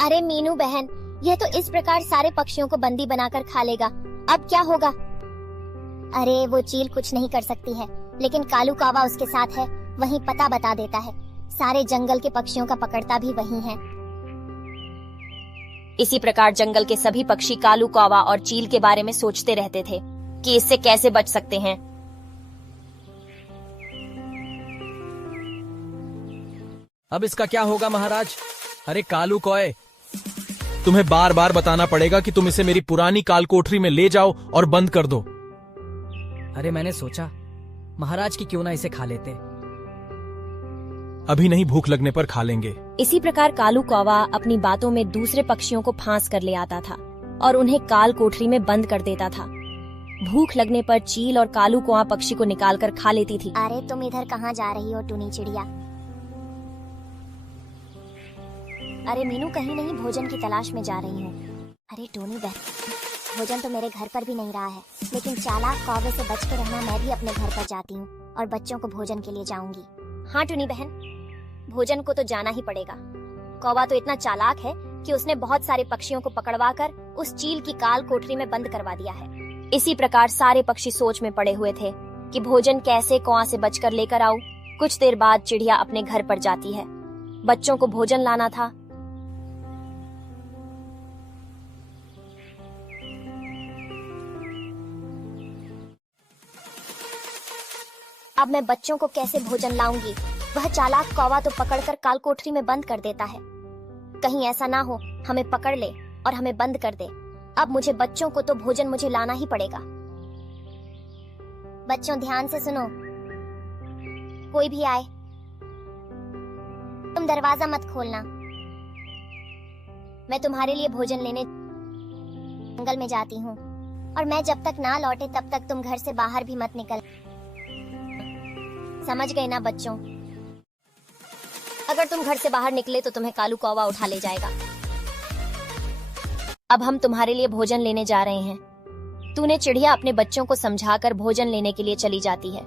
अरे मीनू बहन, यह तो इस प्रकार सारे पक्षियों को बंदी बनाकर खा लेगा। अब क्या होगा? अरे वो चील कुछ नहीं कर सकती है, लेकिन कालू कौवा उसके साथ है, वही पता बता देता है। सारे जंगल के पक्षियों का पकड़ता भी वही है। इसी प्रकार जंगल के सभी पक्षी कालू कौवा और चील के बारे में सोचते रहते थे कि इससे कैसे बच सकते हैं। अब इसका क्या होगा महाराज? अरे कालू कौए, तुम्हें बार बार बताना पड़ेगा कि तुम इसे मेरी पुरानी काल कोठरी में ले जाओ और बंद कर दो। अरे मैंने सोचा महाराज की क्यों ना इसे खा लेते। अभी नहीं, भूख लगने पर खा लेंगे। इसी प्रकार कालू कौवा अपनी बातों में दूसरे पक्षियों को फांस कर ले आता था और उन्हें काल कोठरी में बंद कर देता था। भूख लगने पर चील और कालू कौवा पक्षी को निकाल कर खा लेती थी। अरे तुम इधर कहाँ जा रही हो टूनी चिड़िया? अरे मीनू कहीं नहीं, भोजन की तलाश में जा रही हूँ। अरे टूनी बहन, भोजन तो मेरे घर पर भी नहीं रहा है, लेकिन चालाक कौवे से बच के रहना मैं भी अपने घर पर जाती हूँ और बच्चों को भोजन के लिए जाऊंगी। हाँ टूनी बहन, भोजन को तो जाना ही पड़ेगा। कौवा तो इतना चालाक है कि उसने बहुत सारे पक्षियों को पकड़वाकर उस चील की काल कोठरी में बंद करवा दिया है। इसी प्रकार सारे पक्षी सोच में पड़े हुए थे कि भोजन कैसे कौवा से बचकर लेकर आऊं। कुछ देर बाद चिड़िया अपने घर पर जाती है। बच्चों को भोजन लाना था। अब मैं बच्चों को कैसे भोजन लाऊंगी? वह चालाक कौवा तो पकड़कर काल कोठरी में बंद कर देता है। कहीं ऐसा ना हो हमें पकड़ ले और हमें बंद कर दे। अब मुझे बच्चों को तो भोजन मुझे लाना ही पड़ेगा। बच्चों ध्यान से सुनो, कोई भी आए तुम दरवाजा मत खोलना। मैं तुम्हारे लिए भोजन लेने जंगल में जाती हूँ और मैं जब तक ना लौटे तब तक तुम घर से बाहर भी मत निकल। समझ गए ना बच्चों? अगर तुम घर से बाहर निकले तो तुम्हें कालू कौवा उठा ले जाएगा। अब हम तुम्हारे लिए भोजन लेने जा रहे हैं। तूने चिड़िया अपने बच्चों को समझाकर भोजन लेने के लिए चली जाती है।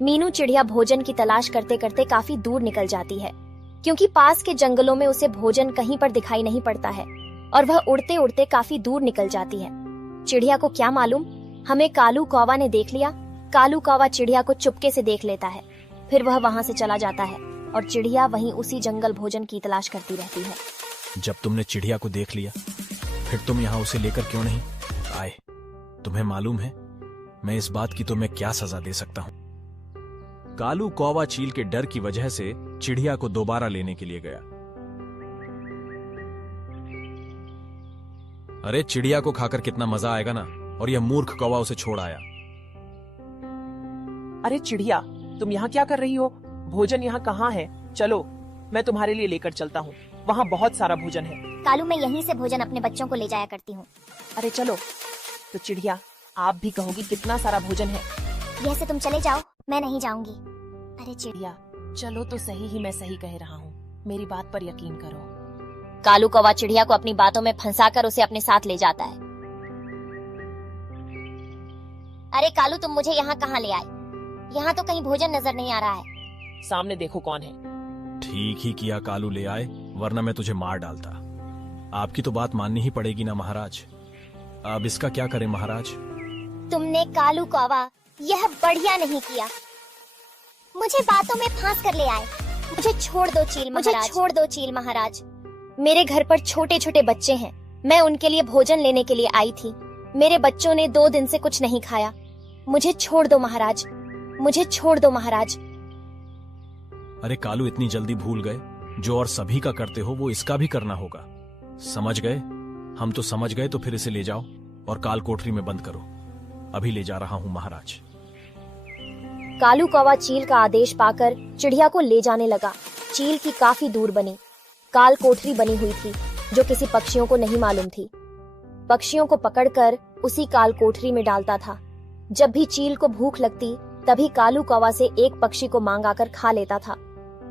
मीनू चिड़िया भोजन की तलाश करते करते काफी दूर निकल जाती है, क्योंकि पास के जंगलों में उसे भोजन कहीं पर दिखाई नहीं पड़ता है और वह उड़ते उड़ते काफी दूर निकल जाती है। चिड़िया को क्या मालूम, हमें कालू कौवा ने देख लिया। कालू कौवा चिड़िया को चुपके से देख लेता है, फिर वह वहाँ से चला जाता है और चिड़िया वहीं उसी जंगल भोजन की तलाश करती रहती है। जब तुमने चिड़िया को देख लिया, फिर तुम यहाँ उसे लेकर क्यों नहीं आए? तुम्हें मालूम है मैं इस बात की तुम्हें क्या सजा दे सकता हूँ। कालू कौवा चील के डर की वजह से चिड़िया को दोबारा लेने के लिए गया। अरे चिड़िया को खाकर कितना मजा आएगा ना, और यह मूर्ख कौवा उसे छोड़ आया। अरे चिड़िया, तुम यहाँ क्या कर रही हो? भोजन यहाँ कहाँ है? चलो मैं तुम्हारे लिए लेकर चलता हूँ, वहाँ बहुत सारा भोजन है। कालू, मैं यहीं से भोजन अपने बच्चों को ले जाया करती हूँ। अरे चलो। तो चिड़िया, आप भी कहोगी कितना सारा भोजन है। यह से तुम चले जाओ, मैं नहीं जाऊंगी। अरे चिड़िया, चलो तो सही ही, मैं सही कह रहा हूँ, मेरी बात पर यकीन करो। कालू कौवा चिड़िया को अपनी बातों में फंसाकर उसे अपने साथ ले जाता है। अरे कालू, तुम मुझे यहाँ कहाँ ले आए? यहाँ तो कहीं भोजन नजर नहीं आ रहा है। सामने देखो कौन है। ठीक ही किया कालू ले आए, वरना मैं तुझे मार डालता। आपकी तो बात माननी ही पड़ेगी ना महाराज। अब इसका क्या करें महाराज? तुमने कालू कौवा यह बढ़िया नहीं किया, मुझे बातों में फांस कर ले आए। मुझे छोड़ दो चील महाराज, मुझे छोड़ दो चील महाराज। मेरे घर पर छोटे छोटे बच्चे हैं, मैं उनके लिए भोजन लेने के लिए आई थी। मेरे बच्चों ने 2 दिन से कुछ नहीं खाया। मुझे छोड़ दो महाराज, मुझे छोड़ दो महाराज। अरे कालू, इतनी जल्दी भूल गए? जो और सभी का करते हो वो इसका भी करना होगा। समझ गए? हम तो समझ गए, तो फिर इसे ले जाओ और काल कोठरी में बंद करो। अभी ले जा रहा हूँ महाराज। कालू कौवा चील का आदेश पाकर चिड़िया को ले जाने लगा। चील की काफी दूर बनी काल कोठरी बनी हुई थी, जो किसी पक्षियों को नहीं मालूम थी। पक्षियों को पकड़कर उसी काल कोठरी में डालता था। जब भी चील को भूख लगती तभी कालू कौवा से एक पक्षी को मांग आकर खा लेता था।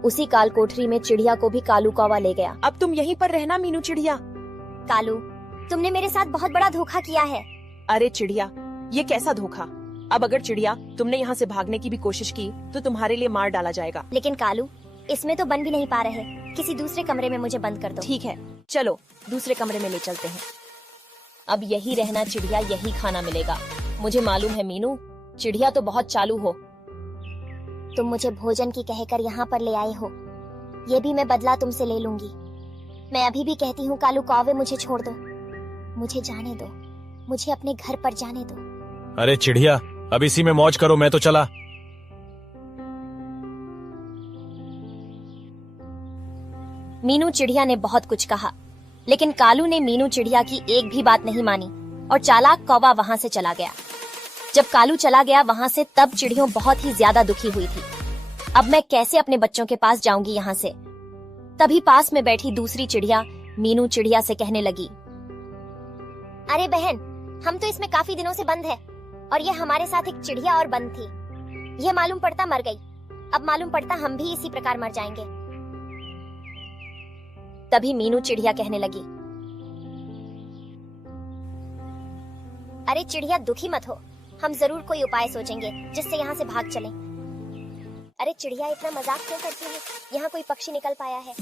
उसी काल कोठरी में चिड़िया को भी कालू कौवा ले गया। अब तुम यहीं पर रहना मीनू चिड़िया। कालू, तुमने मेरे साथ बहुत बड़ा धोखा किया है। अरे चिड़िया, ये कैसा धोखा? अब अगर चिड़िया तुमने यहाँ से भागने की भी कोशिश की तो तुम्हारे लिए मार डाला जाएगा। लेकिन कालू, इसमें तो बन भी नहीं पा रहे, किसी दूसरे कमरे में मुझे बंद कर दो। ठीक है, चलो दूसरे कमरे में ले चलते हैं। अब यही रहना चिड़िया, यही खाना मिलेगा। मुझे मालूम है मीनू, चिड़िया तो बहुत चालू हो। तुम मुझे भोजन की कहकर यहाँ पर ले आए हो, ये भी मैं बदला तुमसे ले लूंगी। मैं अभी भी कहती हूँ कालू कौवे, मुझे छोड़ दो, मुझे जाने दो, मुझे अपने घर पर जाने दो। अरे चिड़िया, अब इसी में मौज करो, मैं तो चला। मीनू चिड़िया ने बहुत कुछ कहा, लेकिन कालू ने मीनू चिड़िया की एक भी बात नहीं मानी और चालाक कौवा वहां से चला गया। जब कालू चला गया वहां से, तब चिड़ियों बहुत ही ज्यादा दुखी हुई थी। अब मैं कैसे अपने बच्चों के पास जाऊंगी यहाँ से? तभी पास में बैठी दूसरी चिड़िया मीनू चिड़िया से कहने लगी, अरे बहन, हम तो इसमें काफी दिनों से बंद है और ये हमारे साथ एक चिड़िया और बंद थी। यह मालूम पड़ता मर गई, अब मालूम पड़ता हम भी इसी प्रकार मर जाएंगे। तभी मीनू चिड़िया कहने लगी, अरे चिड़िया, दुखी मत हो, हम जरूर कोई उपाय सोचेंगे जिससे यहाँ से भाग चलें। अरे चिड़िया, इतना मजाक क्यों करती है? यहाँ कोई पक्षी निकल पाया है,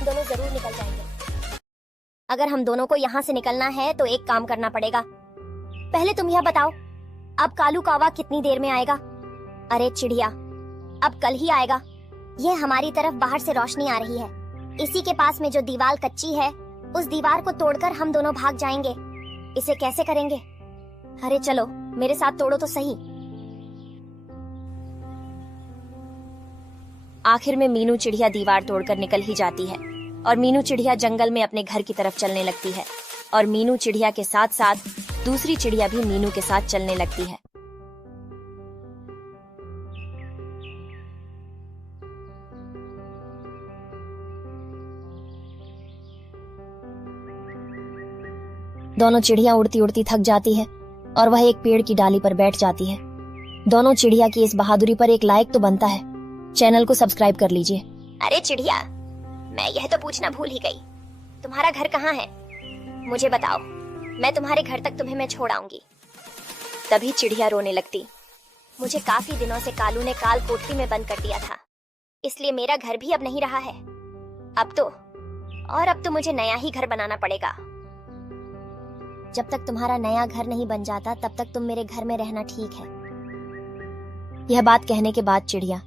दोनों जरूर निकल जाएंगे। अगर हम दोनों को यहाँ से निकलना है तो एक काम करना पड़ेगा। पहले तुम यह बताओ, अब कालू कौवा कितनी देर में आएगा? अरे चिड़िया, अब कल ही आएगा। ये हमारी तरफ बाहर से रोशनी आ रही है, इसी के पास में जो दीवार कच्ची है, उस दीवार को तोड़कर हम दोनों भाग जाएंगे। इसे कैसे करेंगे? अरे चलो, मेरे साथ तोड़ो तो सही। आखिर में मीनू चिड़िया दीवार तोड़कर निकल ही जाती है और मीनू चिड़िया जंगल में अपने घर की तरफ चलने लगती है। और मीनू चिड़िया के साथ साथ दूसरी चिड़िया भी मीनू के साथ चलने लगती है। दोनों चिड़िया उड़ती उड़ती थक जाती है और वह एक पेड़ की डाली पर बैठ जाती है। दोनों चिड़िया की इस बहादुरी पर एक लाइक तो बनता है। चैनल को सब्सक्राइब कर लीजिए। अरे चिड़िया, मैं यह तो पूछना भूल ही गई, तुम्हारा घर कहाँ है? मुझे बताओ, मैं तुम्हारे घर तक तुम्हें मैं छोड़ आऊंगी। तभी चिड़िया रोने लगती, मुझे काफी दिनों से कालू ने काल कोठरी में बंद कर दिया था, इसलिए मेरा घर भी अब नहीं रहा है। अब तो मुझे नया ही घर बनाना पड़ेगा। जब तक तुम्हारा नया घर नहीं बन जाता, तब तक तुम मेरे घर में रहना ठीक है। यह बात कहने के बाद चिड़िया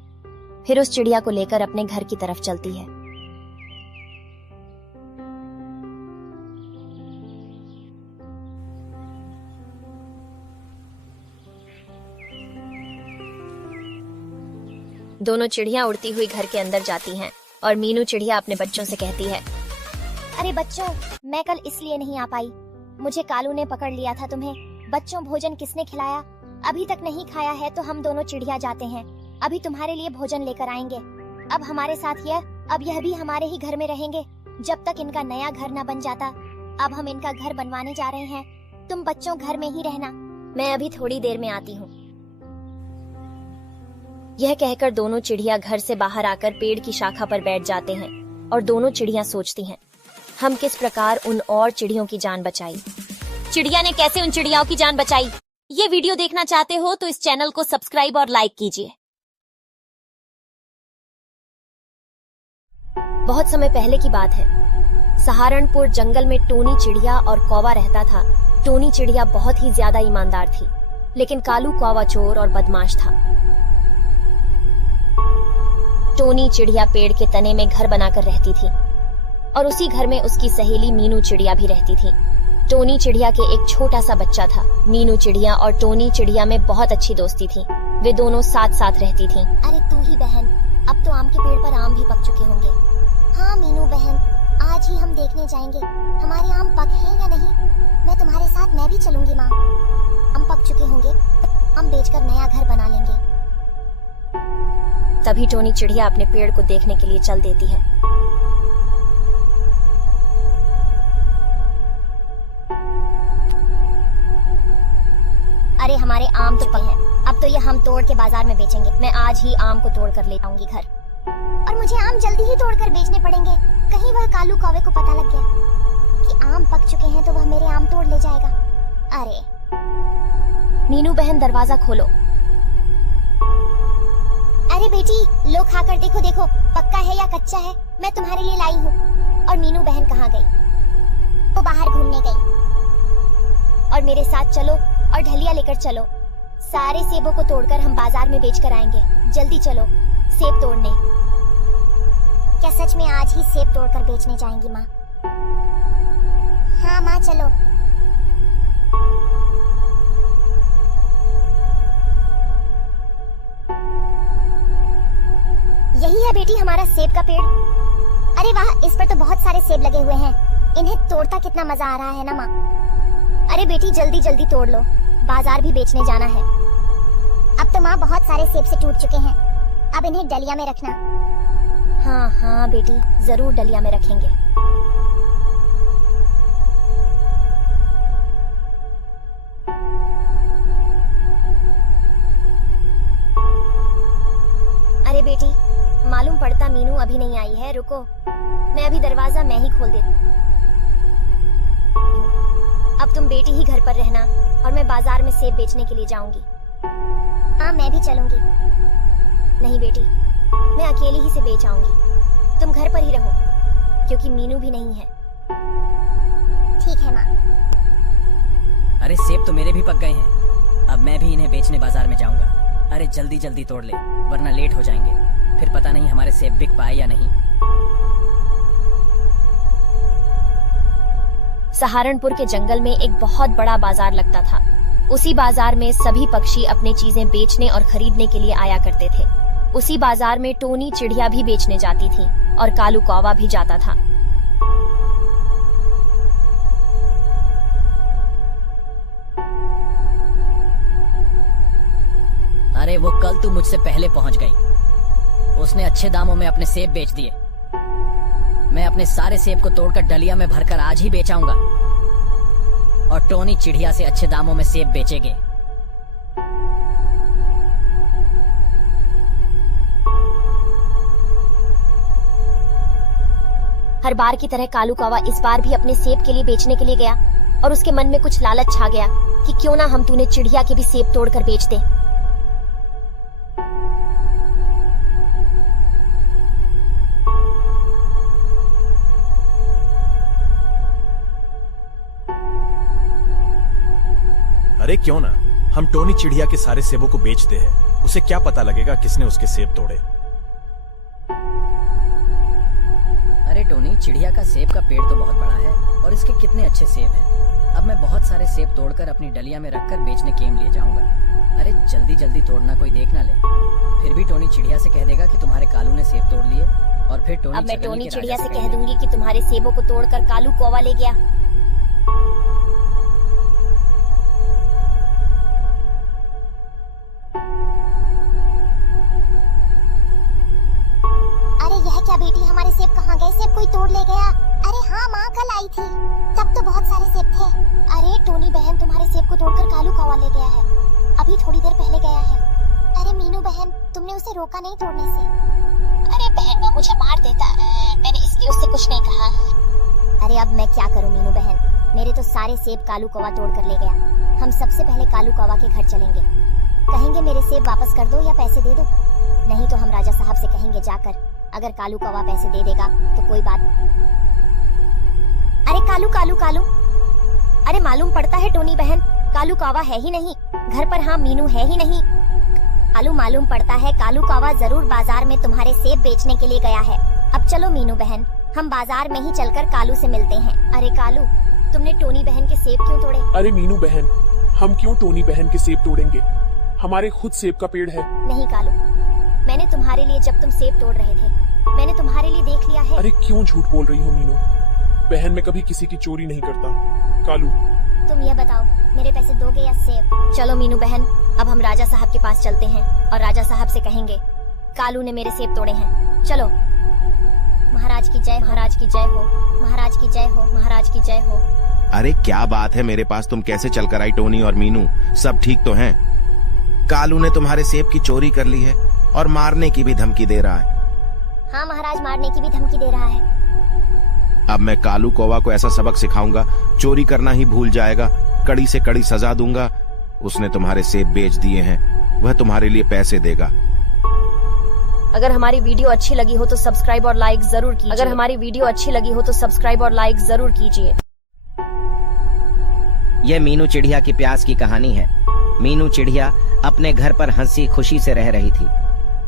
फिर उस चिड़िया को लेकर अपने घर की तरफ चलती है। दोनों चिड़िया उड़ती हुई घर के अंदर जाती हैं और मीनू चिड़िया अपने बच्चों से कहती है, अरे बच्चों, मैं कल इसलिए नहीं आ पाई, मुझे कालू ने पकड़ लिया था तुम्हें। बच्चों, भोजन किसने खिलाया? अभी तक नहीं खाया है तो हम दोनों चिड़िया जाते हैं, अभी तुम्हारे लिए भोजन लेकर आएंगे। अब हमारे साथ यह भी हमारे ही घर में रहेंगे जब तक इनका नया घर न बन जाता। अब हम इनका घर बनवाने जा रहे हैं, तुम बच्चों घर में ही रहना, मैं अभी थोड़ी देर में आती हूँ। यह कहकर दोनों चिड़िया घर से बाहर आकर पेड़ की शाखा पर बैठ जाते हैं और दोनों चिड़िया सोचती हैं, हम किस प्रकार उन और चिड़ियों की जान बचाई। चिड़िया ने कैसे उन चिड़ियाओं की जान बचाई, ये वीडियो देखना चाहते हो तो इस चैनल को सब्सक्राइब और लाइक कीजिए। बहुत समय पहले की बात है, सहारनपुर जंगल में टोनी चिड़िया और कौवा रहता था। टोनी चिड़िया बहुत ही ज्यादा ईमानदार थी, लेकिन कालू कौवा चोर और बदमाश था। टोनी चिड़िया पेड़ के तने में घर बनाकर रहती थी और उसी घर में उसकी सहेली मीनू चिड़िया भी रहती थी। टोनी चिड़िया के एक छोटा सा बच्चा था। मीनू चिड़िया और टोनी चिड़िया में बहुत अच्छी दोस्ती थी, वे दोनों साथ साथ रहती थीं। अरे तू ही बहन, अब तो आम के पेड़ पर आम भी पक चुके होंगे। हाँ मीनू बहन, आज ही हम देखने जाएंगे हमारे आम पक हैं या नहीं। मैं तुम्हारे साथ, मैं भी चलूंगी माँ। आम पक चुके होंगे, हम बेचकर नया घर बना लेंगे। तभी टोनी चिड़िया अपने पेड़ को देखने के लिए चल देती है। अरे हमारे आम तो पके हैं, अब तो ये हम तोड़ के बाजार में बेचेंगे। मैं आज ही आम को तोड़ कर ले आऊंगी घर, और मुझे आम जल्दी ही तोड़ कर बेचने पड़ेंगे। कहीं वह कालू कौवे को पता लग गया कि आम पक चुके हैं तो वह मेरे आम तोड़ ले जाएगा। अरे मीनू बहन, दरवाजा खोलो। अरे बेटी, लो खाकर देखो देखो, पक्का है या कच्चा है, मैं तुम्हारे लिए लाई हूँ। और मीनू बहन कहाँ गई? वो बाहर घूमने गई। और मेरे साथ चलो और ढलिया लेकर चलो। सारे सेबों को तोड़कर हम बाजार में बेच कर आएंगे। जल्दी चलो सेब तोड़ने। क्या सच में आज ही सेब तोड़कर बेचने जाएंगी माँ? हाँ माँ चलो। यही है बेटी हमारा सेब का पेड़। अरे वाह, इस पर तो बहुत सारे सेब लगे हुए हैं। इन्हें तोड़ता कितना मजा आ रहा है ना माँ। अरे बेटी जल्दी जल्दी तोड़ लो, बाजार भी बेचने जाना है। अब तो माँ बहुत सारे सेब से टूट चुके हैं, अब इन्हें डलिया में रखना। हाँ हाँ बेटी, जरूर डलिया में रखेंगे। अरे बेटी, मालूम पड़ता मीनू अभी नहीं आई है। रुको, मैं अभी दरवाजा मैं ही खोल देती हूँ। अब तुम बेटी ही घर पर रहना और मैं बाजार में सेब बेचने के लिए जाऊंगी। हाँ मैं भी चलूंगी। नहीं बेटी, मैं अकेली ही से बेच आऊंगी। तुम घर पर ही रहो क्योंकि मीनू भी नहीं है। ठीक है माँ। अरे सेब तो मेरे भी पक गए हैं, अब मैं भी इन्हें बेचने बाजार में जाऊंगा। अरे जल्दी जल्दी तोड़ ले वरना लेट हो जाएंगे, फिर पता नहीं हमारे सेब बिक पाए या नहीं। सहारनपुर के जंगल में एक बहुत बड़ा बाजार लगता था। उसी बाजार में सभी पक्षी अपने चीजें बेचने और खरीदने के लिए आया करते थे। उसी बाजार में टोनी चिड़िया भी बेचने जाती थी और कालू कौवा भी जाता था। अरे वो कल तू मुझसे पहले पहुंच गई, उसने अच्छे दामों में अपने सेब बेच दिए। मैं अपने सारे सेब को तोड़कर डलिया में भरकर आज ही बेचाऊंगा और टोनी चिड़िया से अच्छे दामों में सेब बेचेंगे। हर बार की तरह कालू कौवा इस बार भी अपने सेब के लिए बेचने के लिए गया और उसके मन में कुछ लालच छा गया कि क्यों ना हम तूने चिड़िया के भी सेब तोड़कर बेच दे। अरे क्यों ना हम टोनी चिड़िया के सारे सेबों को बेच दे हैं। उसे क्या पता लगेगा किसने उसके सेब तोड़े। अरे टोनी, चिड़िया का सेब का पेड़ तो बहुत बड़ा है और इसके कितने अच्छे सेब हैं। अब मैं बहुत सारे सेब तोड़कर अपनी डलिया में रखकर बेचने केम लिए जाऊंगा। अरे जल्दी जल्दी तोड़ना, कोई देख ना ले, फिर भी टोनी चिड़िया से कह देगा कि तुम्हारे कालू ने सेब तोड़ लिए और फिर टोनी अब मैं टोनी चिड़िया से कह दूंगी कि तुम्हारे सेबों को तोड़कर कालू कौवा ले गया। क्या बेटी, हमारे सेब कहाँ गए? सेब कोई तोड़ ले गया? अरे हाँ माँ, कल आई थी तब तो बहुत सारे सेब थे। अरे टोनी बहन, तुम्हारे सेब को तोड़कर कालू कौवा ले गया है, अभी थोड़ी देर पहले गया है। अरे मीनू बहन, तुमने उसे रोका नहीं तोड़ने से? अरे बहन, वो मुझे मार देता, मैंने इसलिए उससे कुछ नहीं कहा। अरे अब मैं क्या करूँ मीनू बहन, मेरे तो सारे सेब कालू कौवा तोड़ कर ले गया। हम सबसे पहले कालू कौवा के घर चलेंगे, कहेंगे मेरे सेब वापस कर दो या पैसे दे दो। नहीं तो हम राजा साहब से कहेंगे जाकर, अगर कालू कौवा पैसे दे देगा तो कोई बात। अरे कालू कालू कालू, अरे मालूम पड़ता है टोनी बहन कालू कौवा है ही नहीं घर पर। हाँ मीनू है ही नहीं। कालू, मालूम पड़ता है कालू कौवा जरूर बाजार में तुम्हारे सेब बेचने के लिए गया है। अब चलो मीनू बहन, हम बाजार में ही चलकर कालू से मिलते हैं। अरे कालू, तुमने टोनी बहन के सेब क्यों तोड़े? अरे मीनू बहन, हम क्यों टोनी बहन के सेब तोड़ेंगे? हमारे खुद सेब का पेड़ है। नहीं कालू, मैंने तुम्हारे लिए जब तुम सेब तोड़ रहे थे मैंने तुम्हारे लिए देख लिया है। अरे क्यों झूठ बोल रही हो मीनू बहन, मैं कभी किसी की चोरी नहीं करता। कालू, तुम ये बताओ, मेरे पैसे दोगे या सेब? चलो मीनू बहन, अब हम राजा साहब के पास चलते हैं और राजा साहब से कहेंगे कालू ने मेरे सेब तोड़े हैं। चलो। महाराज की जय, महाराज की जय हो, महाराज की जय हो, महाराज की जय हो। अरे क्या बात है मेरे पास, तुम कैसे चलकर आई टोनी और मीनू? सब ठीक तो हैं? कालू ने तुम्हारे सेब की चोरी कर ली है और मारने की भी धमकी दे रहा है। हाँ महाराज, मारने की भी धमकी दे रहा है। अब मैं कालू कौवा को ऐसा सबक सिखाऊंगा, चोरी करना ही भूल जाएगा। कड़ी से कड़ी सजा दूंगा। उसने तुम्हारे सेब बेच दिए हैं, वह तुम्हारे लिए पैसे देगा। अगर हमारी वीडियो अच्छी लगी हो तो सब्सक्राइब और लाइक जरूर कीजिए। अगर हमारी वीडियो अच्छी लगी हो तो सब्सक्राइब और लाइक जरूर कीजिए। यह मीनू चिड़िया की प्यास की कहानी है। मीनू चिड़िया अपने घर पर हंसी खुशी से रह रही थी।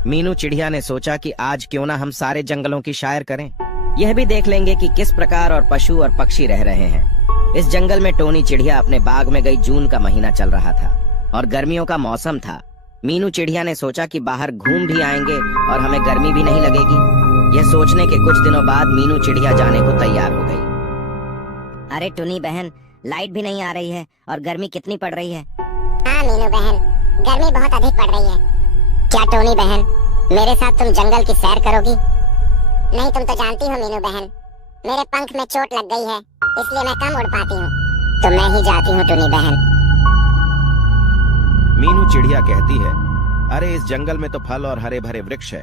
मीनू चिड़िया ने सोचा कि आज क्यों ना हम सारे जंगलों की सैर करें। यह भी देख लेंगे कि किस प्रकार और पशु और पक्षी रह रहे हैं। इस जंगल में टोनी चिड़िया अपने बाग में गई। जून का महीना चल रहा था और गर्मियों का मौसम था। मीनू चिड़िया ने सोचा कि बाहर घूम भी आएंगे और हमें गर्मी भी नहीं लगेगी। यह सोचने के कुछ दिनों बाद मीनू चिड़िया जाने को तैयार हो गई। अरे टोनी बहन, लाइट भी नहीं आ रही है और गर्मी कितनी पड़ रही है। हाँ मीनू बहन, गर्मी बहुत अधिक पड़ रही है। क्या टोनी बहन, मेरे साथ तुम जंगल की सैर करोगी? नहीं, तुम तो जानती हो मीनू बहन, मेरे पंख में चोट लग गई है, इसलिए मैं कम उड़ पाती हूँ। तो मैं ही जाती हूँ टोनी बहन। मीनू चिड़िया कहती है, अरे इस जंगल में तो फल और हरे भरे वृक्ष है।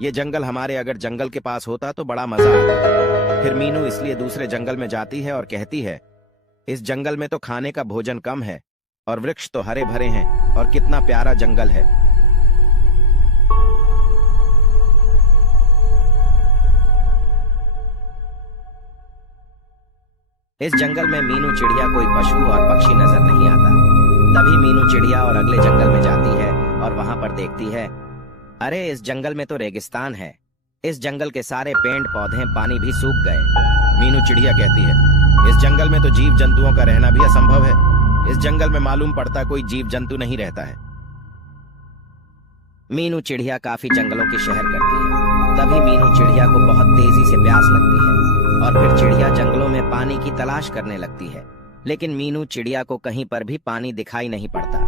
ये जंगल हमारे अगर जंगल के पास होता तो बड़ा मजा आता। फिर मीनू इसलिए दूसरे जंगल में जाती है और कहती है, इस जंगल में तो खाने का भोजन कम है और वृक्ष तो हरे भरे हैं और कितना प्यारा जंगल है। इस जंगल में मीनू चिड़िया कोई पशु और पक्षी नजर नहीं आता। तभी मीनू चिड़िया और अगले जंगल में जाती है और वहां पर देखती है, अरे इस जंगल में तो रेगिस्तान है। इस जंगल के सारे पेड़ पौधे पानी भी सूख गए। मीनू चिड़िया कहती है, इस जंगल में तो जीव जंतुओं का रहना भी असंभव है। इस जंगल में मालूम पड़ता कोई जीव जंतु नहीं रहता है। मीनू चिड़िया काफी जंगलों की सैर करती है। तभी मीनू चिड़िया को बहुत तेजी से प्यास लगती है और फिर चिड़िया जंगलों में पानी की तलाश करने लगती है। लेकिन मीनू चिड़िया को कहीं पर भी पानी दिखाई नहीं पड़ता।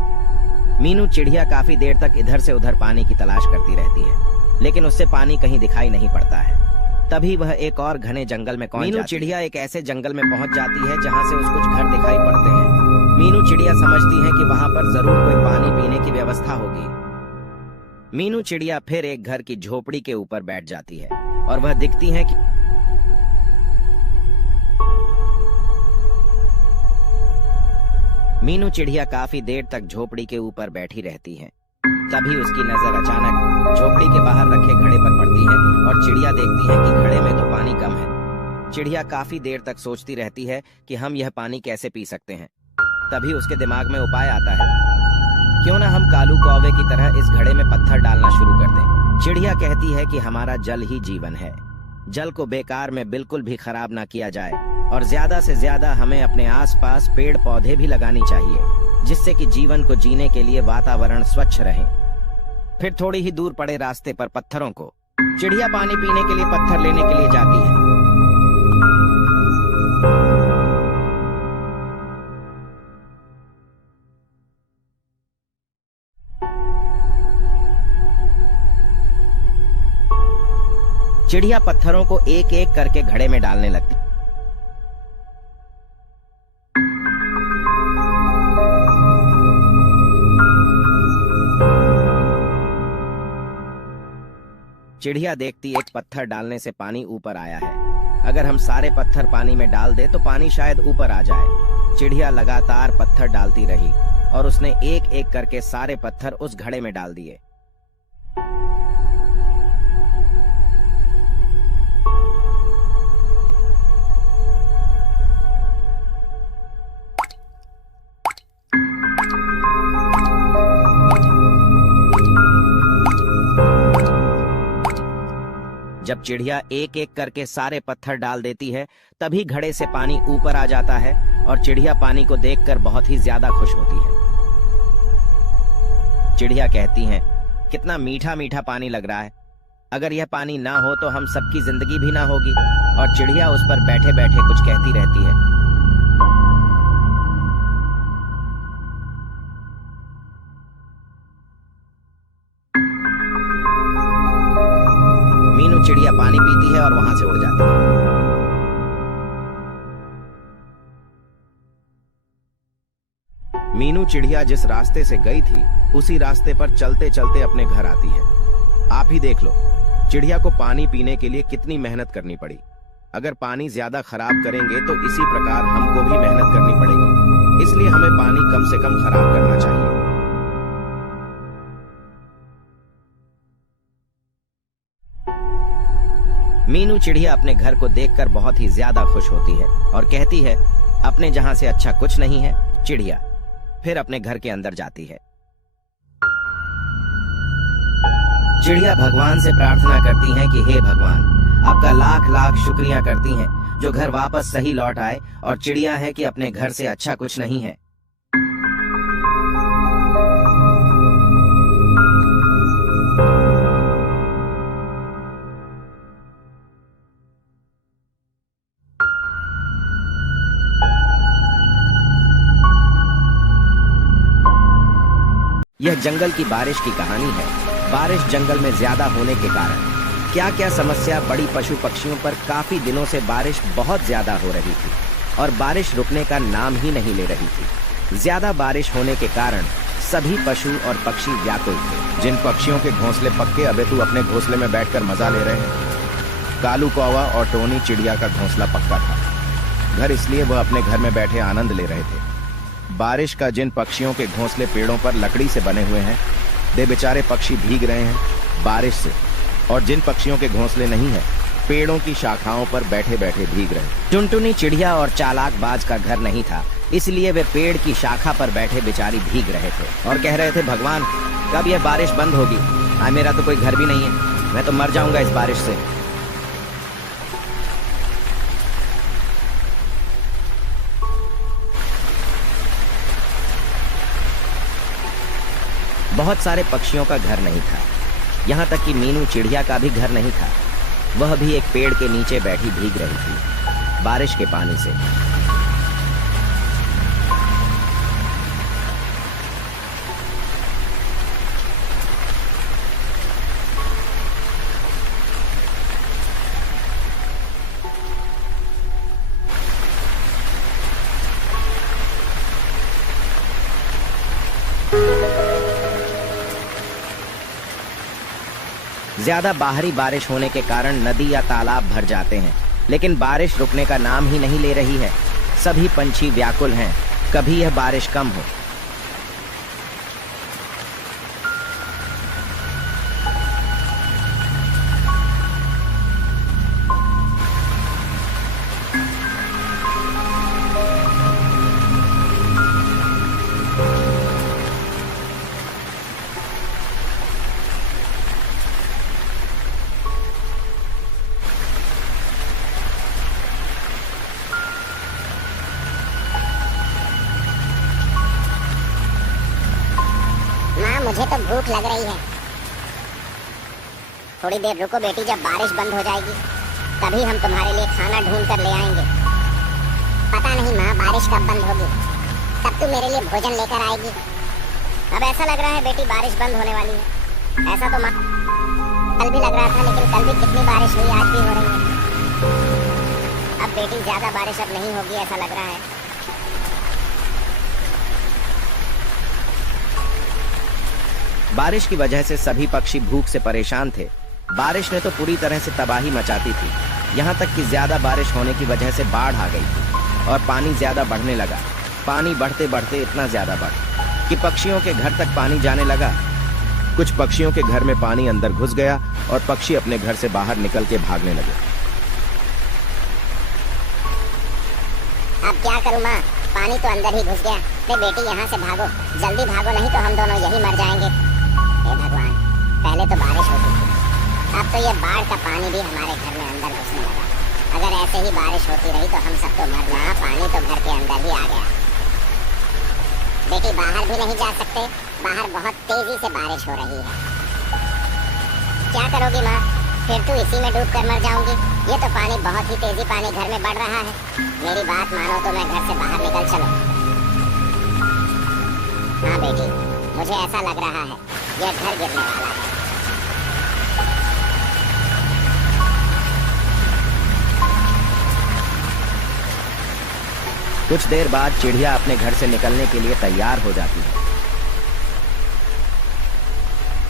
मीनू चिड़िया काफी देर तक इधर से उधर पानी की तलाश करती रहती है, लेकिन उससे पानी कहीं दिखाई नहीं पड़ता है। तभी वह एक और घने जंगल में मीनू चिड़िया एक ऐसे जंगल में पहुंच जाती है जहां से उसको कुछ घर दिखाई पड़ते हैं। मीनू चिड़िया समझती है कि वहां पर जरूर कोई पानी पीने की व्यवस्था होगी। मीनू चिड़िया फिर एक घर की झोपड़ी के ऊपर बैठ जाती है और वह दिखती है कि मीनू चिड़िया काफी देर तक झोपड़ी के ऊपर बैठी रहती है। तभी उसकी नजर अचानक झोपड़ी के बाहर रखे घड़े पर पड़ती है और चिड़िया देखती है कि घड़े में तो पानी कम है। चिड़िया काफी देर तक सोचती रहती है कि हम यह पानी कैसे पी सकते हैं। तभी उसके दिमाग में उपाय आता है, क्यों ना हम कालू कौवे की तरह इस घड़े में पत्थर डालना शुरू कर दें। चिड़िया कहती है कि हमारा जल ही जीवन है। जल को बेकार में बिल्कुल भी खराब ना किया जाए और ज्यादा से ज्यादा हमें अपने आसपास पेड़ पौधे भी लगानी चाहिए, जिससे कि जीवन को जीने के लिए वातावरण स्वच्छ रहे। फिर थोड़ी ही दूर पड़े रास्ते पर पत्थरों को चिड़िया पानी पीने के लिए पत्थर लेने के लिए जाती है। चिड़िया पत्थरों को एक एक करके घड़े में डालने लगती। चिड़िया देखती एक पत्थर डालने से पानी ऊपर आया है। अगर हम सारे पत्थर पानी में डाल दे तो पानी शायद ऊपर आ जाए। चिड़िया लगातार पत्थर डालती रही और उसने एक एक करके सारे पत्थर उस घड़े में डाल दिए। जब चिड़िया एक एक करके सारे पत्थर डाल देती है, तभी घड़े से पानी ऊपर आ जाता है और चिड़िया पानी को देखकर बहुत ही ज्यादा खुश होती है। चिड़िया कहती हैं, कितना मीठा मीठा पानी लग रहा है। अगर यह पानी ना हो तो हम सबकी जिंदगी भी ना होगी। और चिड़िया उस पर बैठे बैठे कुछ कहती रहती है। मीनू चिड़िया पानी पीती है और वहां से उड़ जाती है। मीनू चिड़िया जिस रास्ते से गई थी उसी रास्ते पर चलते चलते अपने घर आती है। आप ही देख लो, चिड़िया को पानी पीने के लिए कितनी मेहनत करनी पड़ी। अगर पानी ज्यादा खराब करेंगे तो इसी प्रकार हमको भी मेहनत करनी पड़ेगी। इसलिए हमें पानी कम से कम खराब करना चाहिए। मीनू चिड़िया अपने घर को देखकर बहुत ही ज्यादा खुश होती है और कहती है अपने जहां से अच्छा कुछ नहीं है चिड़िया। फिर अपने घर के अंदर जाती है। चिड़िया भगवान से प्रार्थना करती हैं कि हे भगवान, आपका लाख लाख शुक्रिया करती हैं जो घर वापस सही लौट आए और चिड़िया है कि अपने घर से अच्छा कुछ नहीं है। यह जंगल की बारिश की कहानी है। बारिश जंगल में ज्यादा होने के कारण क्या क्या समस्या बड़ी पशु पक्षियों पर काफी दिनों से बारिश बहुत ज्यादा हो रही थी और बारिश रुकने का नाम ही नहीं ले रही थी। ज्यादा बारिश होने के कारण सभी पशु और पक्षी व्याकुल थे। जिन पक्षियों के घोंसले पक्के अबे तू अपने घोंसले में बैठकर मजा ले रहे हैं। कालू कौवा और टोनी चिड़िया का घोंसला पक्का था। घर इसलिए वह अपने घर में बैठे आनंद ले रहे थे। बारिश का जिन पक्षियों के घोंसले पेड़ों पर लकड़ी से बने हुए हैं वे बेचारे पक्षी भीग रहे हैं बारिश से, और जिन पक्षियों के घोंसले नहीं है पेड़ों की शाखाओं पर बैठे बैठे भीग रहे हैं। टुनटुनी चिड़िया और चालाक बाज का घर नहीं था, इसलिए वे पेड़ की शाखा पर बैठे बेचारी भीग रहे थे और कह रहे थे भगवान कब यह बारिश बंद होगी। हाँ, मेरा तो कोई घर भी नहीं है, मैं तो मर जाऊंगा इस बारिश से। बहुत सारे पक्षियों का घर नहीं था, यहाँ तक कि मीनू चिड़िया का भी घर नहीं था। वह भी एक पेड़ के नीचे बैठी भीग रही थी बारिश के पानी से। ज्यादा बाहरी बारिश होने के कारण नदी या तालाब भर जाते हैं, लेकिन बारिश रुकने का नाम ही नहीं ले रही है। सभी पंछी व्याकुल हैं, कभी यह बारिश कम हो। मुझे तो भूख लग रही है। थोड़ी देर रुको बेटी, जब बारिश बंद हो जाएगी तभी हम तुम्हारे लिए खाना ढूंढ कर ले आएंगे। पता नहीं माँ बारिश कब बंद होगी, तब तू मेरे लिए भोजन लेकर आएगी। अब ऐसा लग रहा है बेटी बारिश बंद होने वाली है। ऐसा तो माँ कल भी लग रहा था, लेकिन कल भी कितनी बारिश हुई, आज भी हो रही है। अब बेटी ज्यादा बारिश अब नहीं होगी ऐसा लग रहा है। बारिश की वजह से सभी पक्षी भूख से परेशान थे। बारिश ने तो पूरी तरह से तबाही मचाती थी, यहाँ तक कि ज्यादा बारिश होने की वजह से बाढ़ आ गई थी और पानी ज्यादा बढ़ने लगा। पानी बढ़ते बढ़ते इतना ज्यादा बढ़ कि पक्षियों के घर तक पानी जाने लगा। कुछ पक्षियों के घर में पानी अंदर घुस गया और पक्षी अपने घर से बाहर निकल के भागने लगे। अब क्या करूँ माँ, पानी तो अंदर ही घुस गया। रे बेटी यहाँ से भागो, जल्दी भागो, नहीं तो हम दोनों यही मर जाएंगे। हे भगवान, पहले तो बारिश होती थी, अब तो ये बाढ़ का पानी भी हमारे घर में अंदर घुसने लगा। अगर ऐसे ही बारिश होती रही तो हम सब तो मरना। पानी तो घर के अंदर ही आ गया। बेटी बाहर भी नहीं जा सकते, बाहर बहुत तेजी से बारिश हो रही है। क्या करोगी माँ, फिर तो इसी में डूब कर मर जाऊंगी। ये तो पानी बहुत ही तेजी पानी घर में बढ़ रहा है। मेरी बात मानो तो मैं घर से बाहर निकल चलो। हाँ बेटी, मुझे ऐसा लग रहा है यह घर गिरने वाला है। कुछ देर बाद चिड़िया अपने घर से निकलने के लिए तैयार हो जाती है।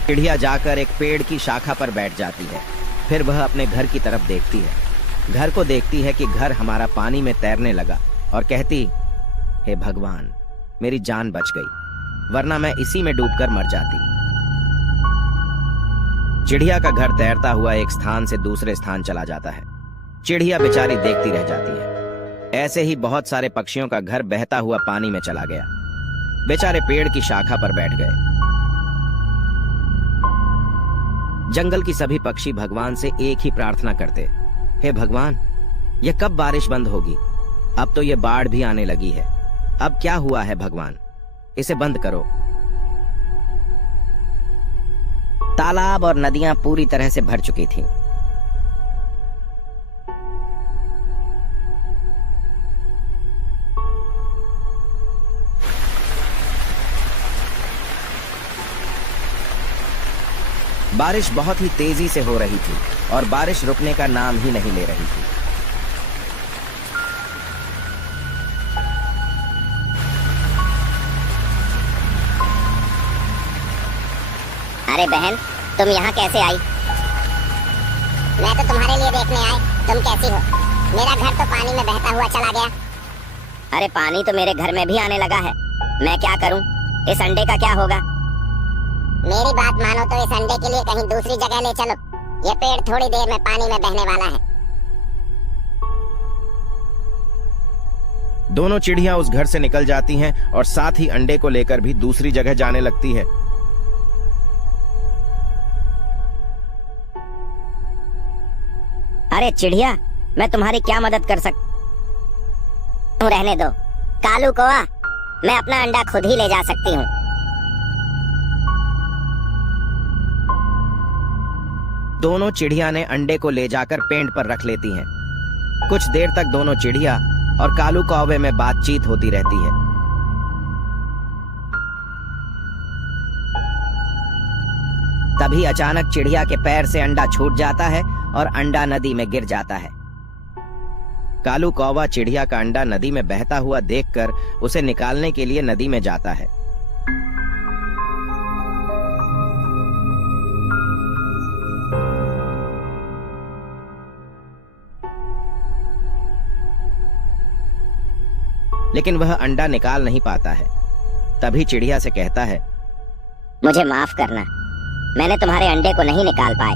चिड़िया जाकर एक पेड़ की शाखा पर बैठ जाती है। फिर वह अपने घर की तरफ देखती है। घर को देखती है कि घर हमारा पानी में तैरने लगा और कहती, हे भगवान, मेरी जान बच गई, वरना मैं इसी में डूबकर मर जाती। चिड़िया का घर तैरता हुआ एक स्थान से दूसरे स्थान चला जाता है। चिड़िया बेचारी देखती रह जाती है। ऐसे ही बहुत सारे पक्षियों का घर बहता हुआ पानी में चला गया। बेचारे पेड़ की शाखा पर बैठ गए। जंगल की सभी पक्षी भगवान से एक ही प्रार्थना करते, हे भगवान, यह कब बारिश बंद होगी? अब तो यह बाढ़ भी आने लगी है। अब क्या हुआ है भगवान, इसे बंद करो। तालाब और नदियां पूरी तरह से भर चुकी थीं। बारिश बहुत ही तेजी से हो रही थी और बारिश रुकने का नाम ही नहीं ले रही थी। अरे बहन, तुम यहाँ कैसे आई? मैं तो तुम्हारे लिए देखने आई, तुम कैसी हो? मेरा घर तो पानी में बहता हुआ चला गया। अरे पानी तो मेरे घर में भी आने लगा है, मैं क्या करूं? इस अंडे का क्या होगा? मेरी बात मानो तो इस अंडे के लिए कहीं दूसरी जगह ले चलो। ये पेड़ थोड़ी देर में पानी में बहने वाला है। दोनों चिड़िया उस घर से निकल जाती हैं और साथ ही अंडे को लेकर भी दूसरी जगह जाने लगती है। अरे चिड़िया, मैं तुम्हारी क्या मदद कर सकती हूँ? रहने दो। कालू कौवा, मैं अपना अंडा खुद ही ले जा सकती हूँ। दोनों चिड़िया ने अंडे को ले जाकर पेड़ पर रख लेती हैं। कुछ देर तक दोनों चिड़िया और कालू कौवे में बातचीत होती रहती है। तभी अचानक चिड़िया के पैर से अंडा छूट जाता है और अंडा नदी में गिर जाता है। कालू कौवा चिड़िया का अंडा नदी में बहता हुआ देखकर उसे निकालने के लिए नदी में जाता है। लेकिन वह अंडा निकाल नहीं पाता है। तभी चिड़िया से कहता है, मुझे माफ करना, मैंने तुम्हारे अंडे को नहीं निकाल पाए।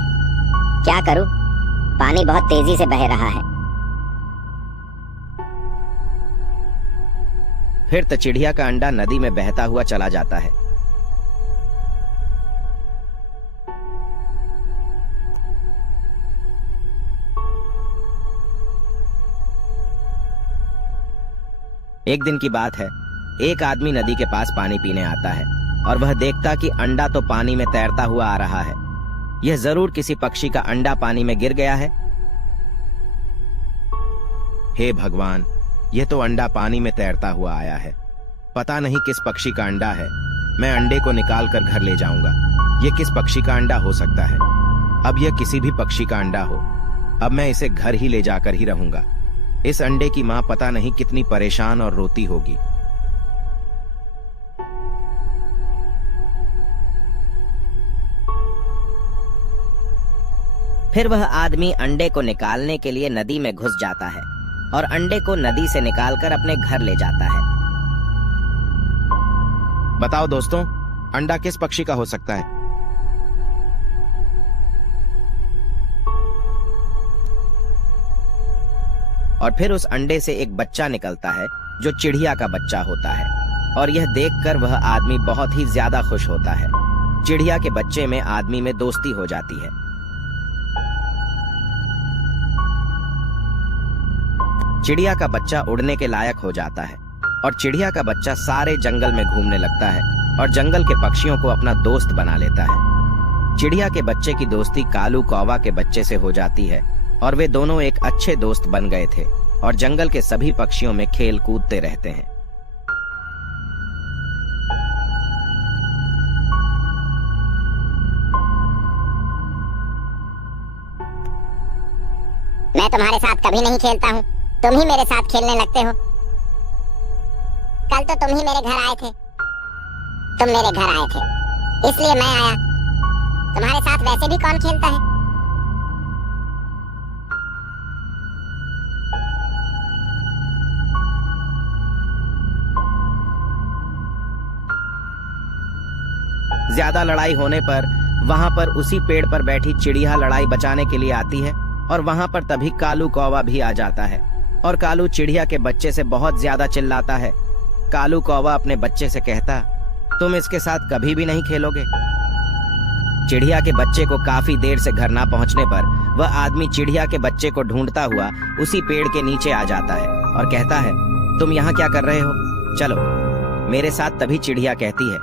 क्या करूं? पानी बहुत तेजी से बह रहा है। फिर तो चिड़िया का अंडा नदी में बहता हुआ चला जाता है। एक दिन की बात है, एक आदमी नदी के पास पानी पीने आता है और वह देखता कि अंडा तो पानी में तैरता हुआ आ रहा है। यह जरूर किसी पक्षी का अंडा पानी में गिर गया है। हे भगवान, यह तो अंडा पानी में तैरता हुआ आया है। पता नहीं किस पक्षी का अंडा है। मैं अंडे को निकाल कर घर ले जाऊंगा। यह किस पक्षी का अंडा हो सकता है? अब यह किसी भी पक्षी का अंडा हो, अब मैं इसे घर ही ले जाकर ही रहूंगा। इस अंडे की मां पता नहीं कितनी परेशान और रोती होगी। फिर वह आदमी अंडे को निकालने के लिए नदी में घुस जाता है और अंडे को नदी से निकालकर अपने घर ले जाता है। बताओ दोस्तों, अंडा किस पक्षी का हो सकता है? और फिर उस अंडे से एक बच्चा निकलता है जो चिड़िया का बच्चा होता है और यह देखकर वह आदमी बहुत ही ज्यादा खुश होता है। चिड़िया के बच्चे में आदमी में दोस्ती हो जाती है। चिड़िया का बच्चा उड़ने के लायक हो जाता है और चिड़िया का बच्चा सारे जंगल में घूमने लगता है और जंगल के पक्षियों को अपना दोस्त बना लेता है। चिड़िया के बच्चे की दोस्ती कालू कौवा के बच्चे से हो जाती है और वे दोनों एक अच्छे दोस्त बन गए थे और जंगल के सभी पक्षियों में खेल कूदते रहते हैं। मैं तुम्हारे साथ कभी नहीं खेलता हूँ, तुम ही मेरे साथ खेलने लगते हो। कल तो तुम ही मेरे घर आए थे, तुम मेरे घर आए थे, इसलिए मैं आया। तुम्हारे साथ वैसे भी कौन खेलता है? ज्यादा लड़ाई होने पर वहां पर उसी पेड़ पर बैठी चिड़िया लड़ाई बचाने के लिए आती है और वहां पर तभी कालू कौवा भी आ जाता है और कालू चिड़िया के बच्चे से बहुत ज्यादा चिल्लाता है। कालू कौवा अपने बच्चे से कहता, तुम इसके साथ कभी भी नहीं खेलोगे। चिड़िया के बच्चे को काफी देर से घर ना पहुंचने पर वह आदमी चिड़िया के बच्चे को ढूंढता हुआ उसी पेड़ के नीचे आ जाता है और कहता है, तुम यहाँ क्या कर रहे हो, चलो मेरे साथ। तभी चिड़िया कहती है,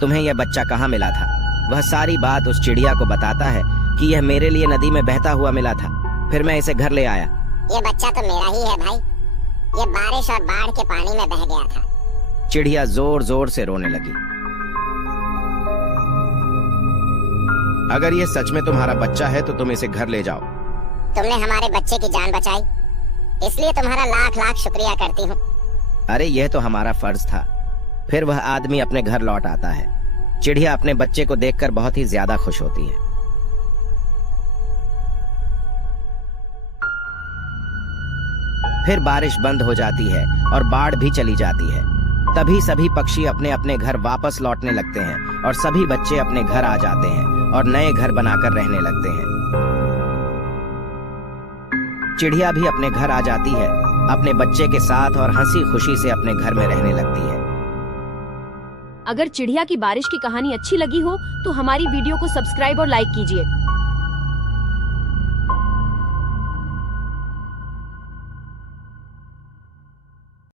तुम्हें यह बच्चा कहाँ मिला था। वह सारी बात उस चिड़िया को बताता है कि यह मेरे लिए नदी में बहता हुआ मिला था, फिर मैं इसे घर ले आया। ये बच्चा तो मेरा ही है भाई, ये बारिश और बाढ़ के पानी में बह गया था। चिड़िया जोर जोर से रोने लगी। अगर ये सच में तुम्हारा बच्चा है तो तुम इसे घर ले जाओ। तुमने हमारे बच्चे की जान बचाई, इसलिए तुम्हारा लाख लाख शुक्रिया करती हूँ। अरे यह तो हमारा फर्ज था। फिर वह आदमी अपने घर लौट आता है। चिड़िया अपने बच्चे को देखकर बहुत ही ज्यादा खुश होती है। फिर बारिश बंद हो जाती है और बाढ़ भी चली जाती है। तभी सभी पक्षी अपने अपने घर वापस लौटने लगते हैं और सभी बच्चे अपने घर आ जाते हैं और नए घर बनाकर रहने लगते हैं। चिड़िया भी अपने घर आ जाती है अपने बच्चे के साथ और हंसी खुशी से अपने घर में रहने लगती है। अगर चिड़िया की बारिश की कहानी अच्छी लगी हो तो हमारी वीडियो को सब्सक्राइब और लाइक कीजिए।